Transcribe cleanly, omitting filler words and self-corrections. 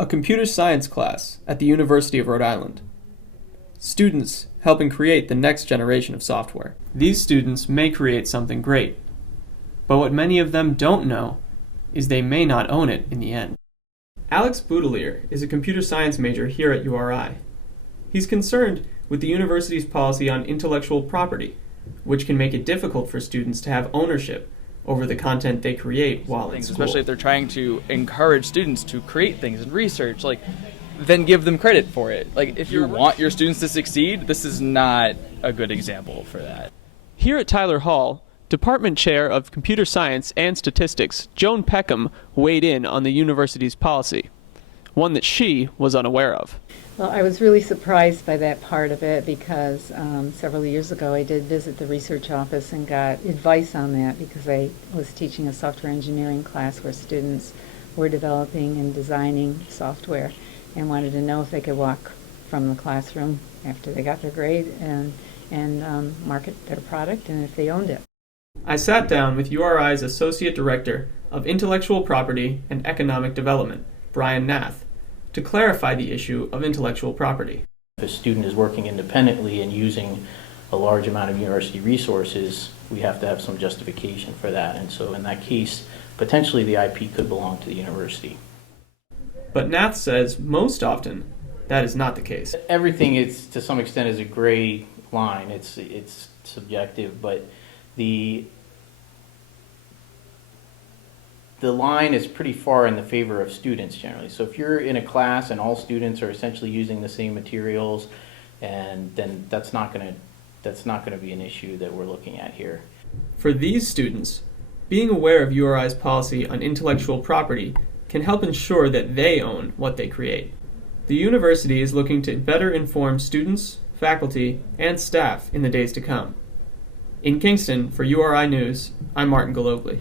A computer science class at the University of Rhode Island. Students helping create the next generation of software. These students may create something great, but what many of them don't know is they may not own it in the end. Alex Boudelier is a computer science major here at URI. He's concerned with the university's policy on intellectual property, which can make it difficult for students to have ownership over the content they create while in school. Especially if they're trying to encourage students to create things and research, then give them credit for it. If you want your students to succeed, this is not a good example for that. Here at Tyler Hall, Department Chair of Computer Science and Statistics, Joan Peckham, weighed in on the university's policy, one that she was unaware of. Well, I was really surprised by that part of it because several years ago I did visit the research office and got advice on that because I was teaching a software engineering class where students were developing and designing software and wanted to know if they could walk from the classroom after they got their grade and market their product and if they owned it. I sat down with URI's Associate Director of Intellectual Property and Economic Development, Brian Nath, to clarify the issue of intellectual property. If a student is working independently and using a large amount of university resources, we have to have some justification for that. And so in that case, potentially the IP could belong to the university. But Nath says most often that is not the case. Everything is, to some extent, is a gray line. It's subjective, but the line is pretty far in the favor of students generally. So if you're in a class and all students are essentially using the same materials, and then that's not going to be an issue that we're looking at here. For these students, being aware of URI's policy on intellectual property can help ensure that they own what they create. The university is looking to better inform students, faculty, and staff in the days to come. In Kingston, for URI News, I'm Martin Gallogly.